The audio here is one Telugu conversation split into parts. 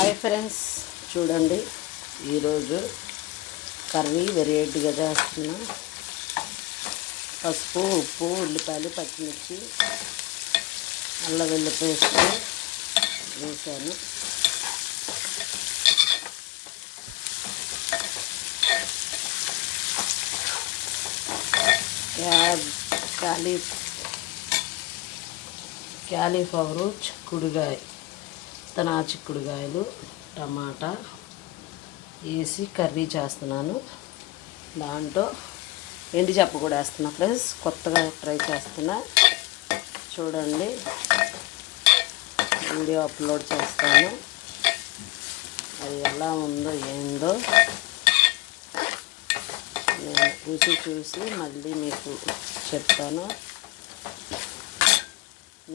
హాయ్ ఫ్రెండ్స్, చూడండి ఈరోజు కర్రీ వెరైటీగా చేస్తున్నా. పసుపు, ఉప్పు, ఉల్లిపాయలు, పచ్చిమిర్చి, అల్లం వెల్లుల్లి పేస్ట్ వేసాను. క్యాలీఫ్లవరు, చిక్కుడుకాయ, చిక్కుడుకాయలు, టమాటా వేసి కర్రీ చేస్తున్నాను. దాంట్లో ఎండి చేప కూడా వేస్తున్నా ఫ్రెండ్స్. కొత్తగా ట్రై చేస్తున్నా, చూడండి. వీడియో అప్లోడ్ చేస్తాను. అది ఎలా ఉందో ఏందో నేను రుచి చూసి మళ్ళీ మీకు చెప్తాను.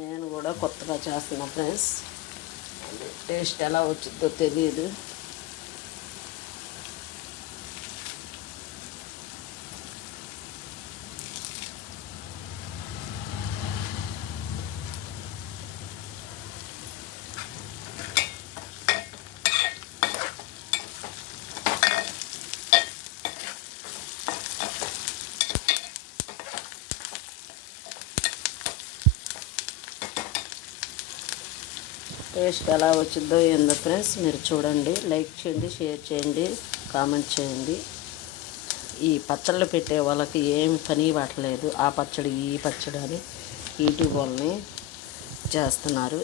నేను కూడా కొత్తగా చేస్తున్నా ఫ్రెండ్స్. టేస్ట్ ఎలా వచ్చిందో తెలియదు. టేస్ట్ ఎలా వచ్చిందో ఏందో ఫ్రెండ్స్ మీరు చూడండి. లైక్ చేయండి, షేర్ చేయండి, కామెంట్ చేయండి. ఈ పచ్చళ్ళు పెట్టే వాళ్ళకి ఏం పని పట్టలేదు. ఆ పచ్చడి ఈ పచ్చడి అని యూట్యూబ్ వాళ్ళని చేస్తున్నారు.